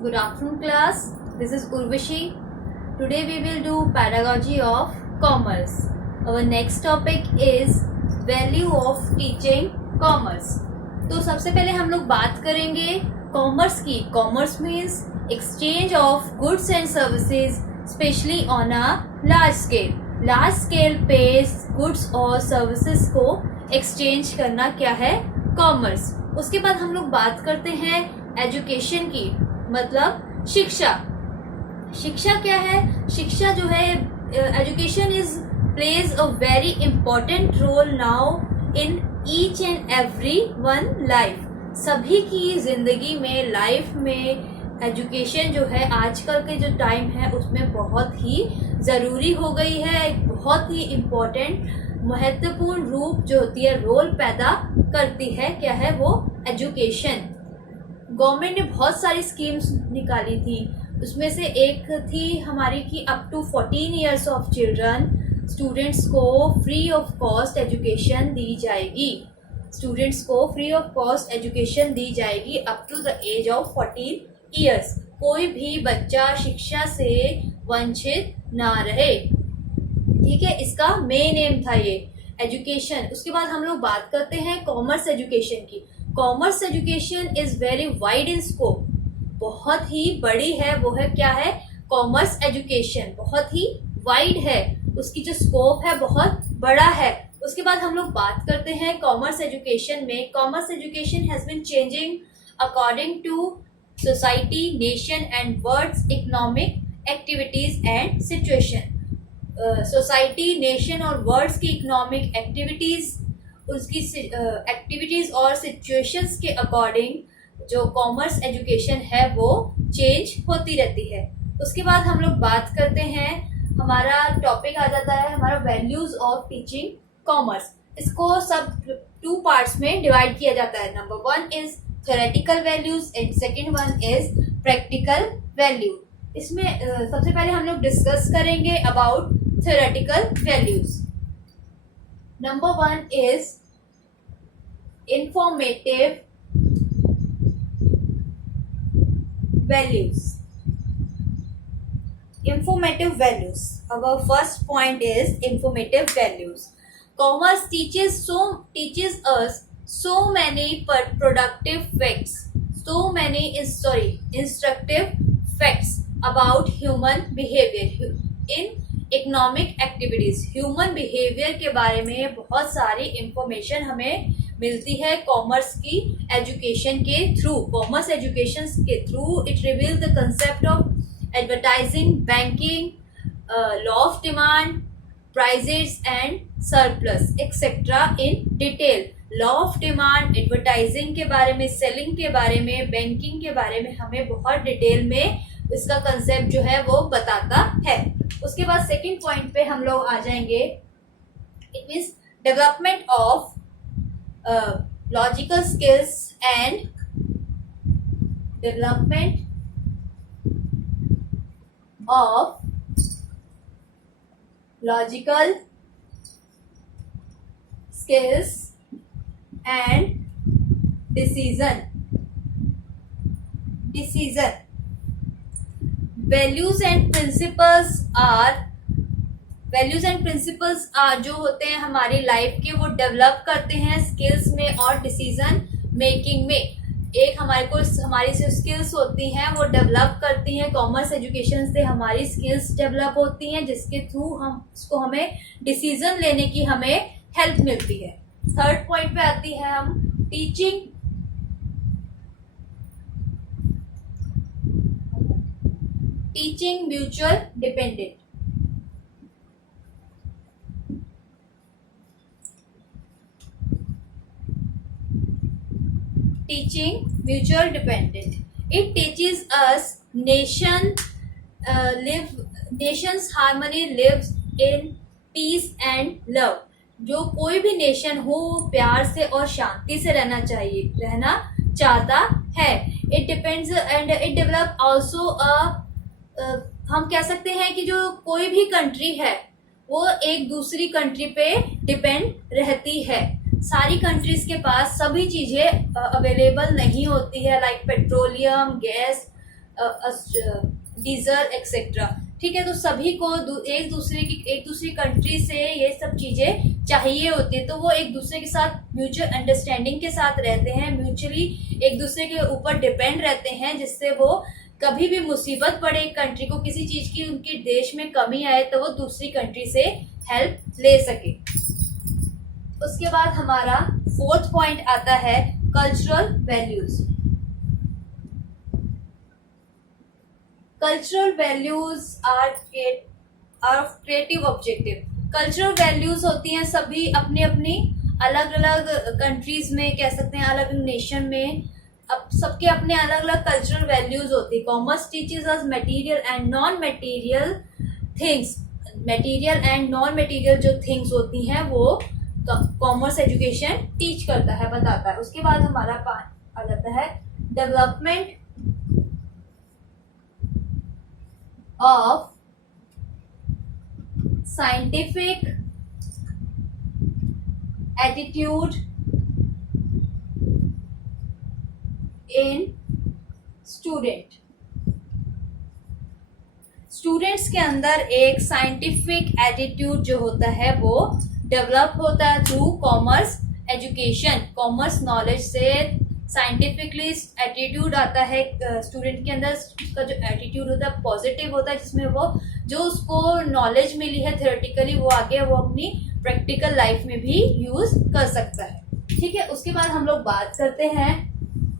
Good afternoon class. This is Urvashi. Today we will do pedagogy of commerce. Our next topic is value of teaching commerce. तो सबसे पहले हम लोग बात करेंगे कॉमर्स की. Commerce means exchange of goods and services especially on a large scale. Large scale पे goods और सर्विसेज को एक्सचेंज करना क्या है? कॉमर्स. उसके बाद हम लोग बात करते हैं एजुकेशन की, मतलब शिक्षा. शिक्षा क्या है? शिक्षा जो है, education is plays a very important role now in each and every one life. सभी की जिंदगी में, लाइफ में एजुकेशन जो है आजकल के जो टाइम है उसमें बहुत ही ज़रूरी हो गई है. एक बहुत ही इम्पोर्टेंट महत्वपूर्ण रूप जो होती है, रोल पैदा करती है. क्या है वो? एजुकेशन. गवर्नमेंट ने बहुत सारी स्कीम्स निकाली थी. उसमें से एक थी हमारी कि up to 14 years of children students को फ्री ऑफ कॉस्ट एजुकेशन दी जाएगी. स्टूडेंट्स को फ्री ऑफ कॉस्ट एजुकेशन दी जाएगी up to the age of 14 years. कोई भी बच्चा शिक्षा से वंचित ना रहे. ठीक है, इसका मेन एम था ये एजुकेशन. उसके बाद हम लोग बात करते हैं कॉमर्स एजुकेशन की. Commerce education is very wide in scope. बहुत ही बड़ी है. वो है क्या है? कॉमर्स एजुकेशन बहुत ही वाइड है. उसकी जो स्कोप है बहुत बड़ा है. उसके बाद हम लोग बात करते हैं कॉमर्स एजुकेशन में. Commerce education has been changing according to society, nation and world's economic activities and situation. Society, nation और वर्ल्ड्स की इकोनॉमिक एक्टिविटीज, उसकी एक्टिविटीज और सिचुएशंस के अकॉर्डिंग जो कॉमर्स एजुकेशन है वो चेंज होती रहती है. उसके बाद हम लोग बात करते हैं, हमारा टॉपिक आ जाता है हमारा वैल्यूज ऑफ टीचिंग कॉमर्स. इसको सब 2 पार्ट्स में डिवाइड किया जाता है. Number 1 is theoretical values and second one is practical value. इसमें सबसे पहले हम लोग डिस्कस करेंगे about theoretical values. Number 1 is informative values. Informative values. Our first point is informative values. Commerce teaches us so many productive facts, instructive facts about human behavior in economic activities. Human behavior के बारे में बहुत सारी information हमें मिलती है commerce की education के थ्रू. कॉमर्स एजुकेशन के through it reveal the concept of advertising, banking, law of demand, prices and surplus etcetera in detail. Law of demand, advertising के बारे में, सेलिंग के बारे में, बैंकिंग के बारे में हमें बहुत डिटेल में इसका कंसेप्ट जो है वो बताता है. उसके बाद सेकंड पॉइंट पे हम लोग आ जाएंगे. It means development of logical skills and development of logical skills and decision. Values and principles are जो होते हैं हमारी लाइफ के, वो डेवलप करते हैं स्किल्स में और डिसीजन मेकिंग में. एक हमारी जो स्किल्स होती हैं वो डेवलप करती हैं. कॉमर्स एजुकेशन से हमारी स्किल्स डेवलप होती हैं जिसके थ्रू हमें डिसीजन लेने की हमें हेल्प मिलती है. थर्ड पॉइंट पे आती है हम teaching mutual dependent. Teaching mutual dependent. It teaches us nation's harmony lives in peace and love. जो कोई भी नेशन हो प्यार से और शांति से रहना चाहता है. It depends and it develop also. हम कह सकते हैं कि जो कोई भी कंट्री है वो एक दूसरी कंट्री पे डिपेंड रहती है. सारी कंट्रीज के पास सभी चीज़ें अवेलेबल नहीं होती है, like petroleum, gas, diesel etcetera. ठीक है, तो सभी को एक दूसरी कंट्री से ये सब चीजें चाहिए होती है, तो वो एक दूसरे के साथ म्यूचुअल अंडरस्टैंडिंग के साथ रहते हैं, म्यूचुअली एक दूसरे के ऊपर डिपेंड रहते हैं, जिससे वो कभी भी मुसीबत पड़े एक कंट्री को, किसी चीज की उनके देश में कमी आए, तो वो दूसरी कंट्री से हेल्प ले सके। उसके बाद हमारा 4th पॉइंट आता है cultural values. Cultural values are creative objective. Cultural values होती हैं सभी अपनी अपनी अलग अलग कंट्रीज में, कह सकते हैं अलग अलग नेशन में, अब सबके अपने अलग अलग कल्चरल वैल्यूज होती है। Commerce teaches us material and non material things. Material and non material जो थिंग्स होती हैं वो कॉमर्स एजुकेशन टीच करता है, बताता है। उसके बाद हमारा आ जाता है development of scientific attitude in student। Students के अंदर एक साइंटिफिक एटीट्यूड जो होता है वो डेवलप होता है through commerce education. Commerce knowledge से साइंटिफिकली एटीट्यूड आता है स्टूडेंट के अंदर। उसका जो एटीट्यूड होता है पॉजिटिव होता है, जिसमें वो जो उसको नॉलेज मिली है थियोरेटिकली वो आगे वो अपनी प्रैक्टिकल लाइफ में भी यूज कर सकता है। ठीक है, उसके बाद हम लोग बात करते हैं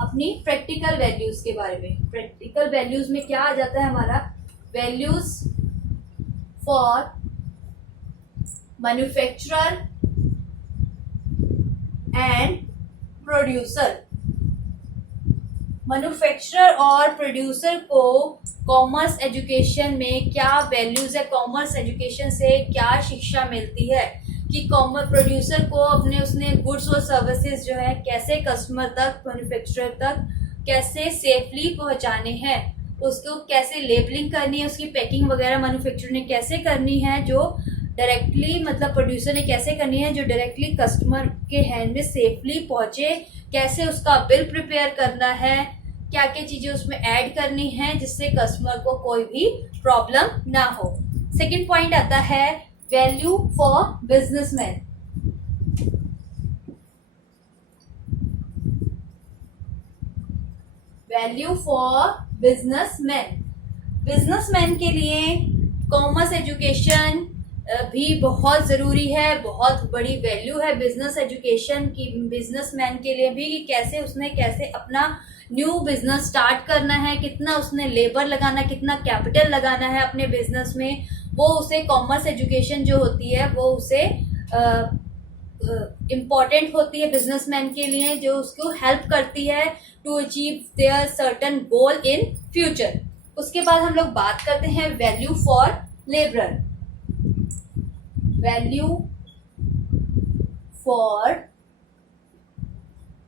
अपनी प्रैक्टिकल वैल्यूज के बारे में। प्रैक्टिकल वैल्यूज में क्या आ जाता है हमारा, values for manufacturer and producer. Manufacturer और प्रोड्यूसर को कॉमर्स एजुकेशन में क्या वैल्यूज है, कॉमर्स एजुकेशन से क्या शिक्षा मिलती है कि कॉमर्स प्रोड्यूसर को अपने उसने गुड्स और सर्विसेज जो है कैसे कस्टमर तक, मैन्युफैक्चरर तक कैसे सेफली पहुंचाने हैं, उसको कैसे लेबलिंग करनी है, उसकी पैकिंग वगैरह मैन्युफैक्चरर ने कैसे करनी है, जो डायरेक्टली मतलब प्रोड्यूसर ने कैसे करनी है जो डायरेक्टली कस्टमर के हैंड में सेफली पहुंचे, कैसे उसका बिल प्रिपेयर करना है, क्या क्या चीजें उसमें ऐड करनी है जिससे कस्टमर को कोई भी प्रॉब्लम ना हो। सेकंड पॉइंट आता है value for businessman. Value for businessman. Businessman के लिए कॉमर्स एजुकेशन भी बहुत ज़रूरी है, बहुत बड़ी वैल्यू है बिजनेस एजुकेशन की बिजनेसमैन के लिए भी, कि कैसे अपना न्यू बिजनेस स्टार्ट करना है, कितना उसने लेबर लगाना है, कितना कैपिटल लगाना है अपने बिजनेस में, वो उसे कॉमर्स एजुकेशन जो होती है वो उसे इम्पॉर्टेंट होती है बिजनेसमैन के लिए, जो उसको हेल्प करती है to achieve their certain goal in future. उसके बाद हम लोग बात करते हैं value for labourer. Value for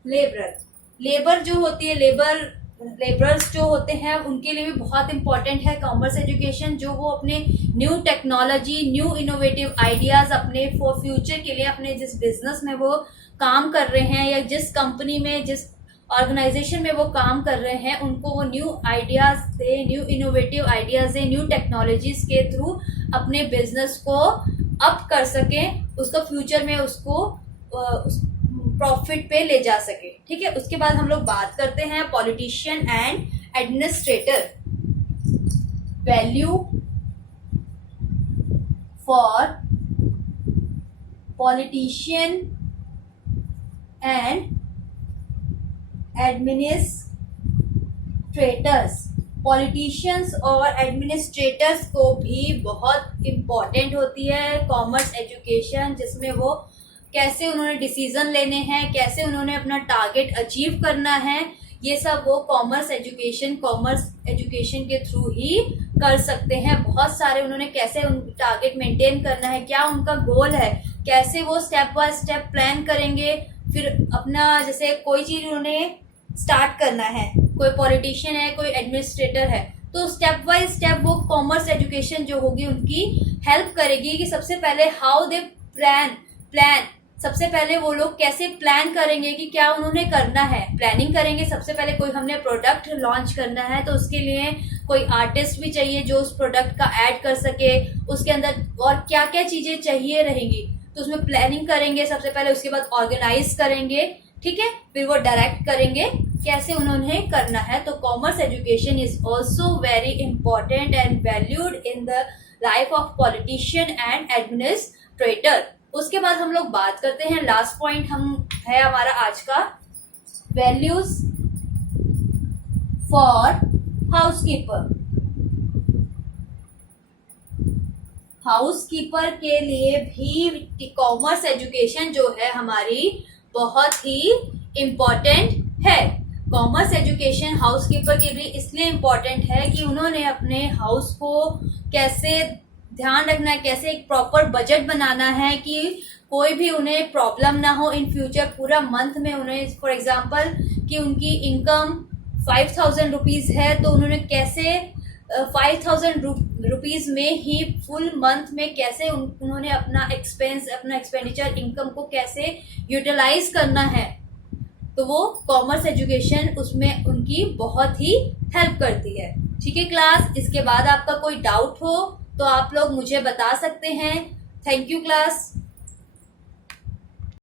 labourer. Labour जो होती है, लेबरर्स जो होते हैं उनके लिए भी बहुत इंपॉर्टेंट है कॉमर्स एजुकेशन, जो वो अपने new technology, new innovative ideas अपने फॉर फ्यूचर के लिए अपने जिस बिजनेस में वो काम कर रहे हैं या जिस कंपनी में, जिस ऑर्गेनाइजेशन में वो काम कर रहे हैं, उनको वो न्यू आइडियाज दे, न्यू इनोवेटिव आइडियाज दे, न्यू टेक्नोलॉजीज के थ्रू अपने बिजनेस को अप कर सकें, उसको फ्यूचर में उसको प्रॉफिट पे ले जा सके। ठीक है, उसके बाद हम लोग बात करते हैं politician and administrator. Value for politician and administrators. Politicians और एडमिनिस्ट्रेटर्स को भी बहुत इम्पॉर्टेंट होती है कॉमर्स एजुकेशन, जिसमें वो कैसे उन्होंने डिसीजन लेने हैं, कैसे उन्होंने अपना टारगेट अचीव करना है, ये सब वो कॉमर्स एजुकेशन के थ्रू ही कर सकते हैं। बहुत सारे उन्होंने कैसे उन टारगेट मेंटेन करना है, क्या उनका गोल है, कैसे वो स्टेप बाय स्टेप प्लान करेंगे, फिर अपना जैसे कोई चीज़ उन्होंने स्टार्ट करना है, कोई पॉलिटिशियन है, कोई एडमिनिस्ट्रेटर है, तो स्टेप बाय स्टेप वो कॉमर्स एजुकेशन जो होगी उनकी हेल्प करेगी कि सबसे पहले हाउ दे प्लान सबसे पहले वो लोग कैसे प्लान करेंगे कि क्या उन्होंने करना है। प्लानिंग करेंगे, सबसे पहले कोई हमने प्रोडक्ट लॉन्च करना है तो उसके लिए कोई आर्टिस्ट भी चाहिए जो उस प्रोडक्ट का ऐड कर सके, उसके अंदर और क्या क्या चीजें चाहिए रहेंगी, तो उसमें प्लानिंग करेंगे सबसे पहले, उसके बाद ऑर्गेनाइज करेंगे, ठीक है, फिर वो डायरेक्ट करेंगे कैसे उन्होंने करना है। तो commerce education is also very important and valued in the life of politician and administrator. उसके बाद हम लोग बात करते हैं, लास्ट पॉइंट है हमारा आज का, वैल्यूज फॉर हाउसकीपर। हाउसकीपर के लिए भी कॉमर्स एजुकेशन जो है हमारी बहुत ही इम्पोर्टेंट है। कॉमर्स एजुकेशन हाउसकीपर के लिए इसलिए इम्पोर्टेंट है कि उन्होंने अपने हाउस को कैसे ध्यान रखना है, कैसे एक प्रॉपर बजट बनाना है कि कोई भी उन्हें प्रॉब्लम ना हो इन फ्यूचर। पूरा मंथ में उन्हें, फॉर एग्जांपल कि उनकी इनकम 5000 रुपीज़ है तो उन्होंने कैसे 5000 रुपीज़ में ही फुल मंथ में कैसे उन्होंने अपना एक्सपेंडिचर इनकम को कैसे यूटिलाइज करना है, तो वो कॉमर्स एजुकेशन उसमें उनकी बहुत ही हेल्प करती है। ठीक है क्लास, इसके बाद आपका कोई डाउट हो तो आप लोग मुझे बता सकते हैं। Thank you class.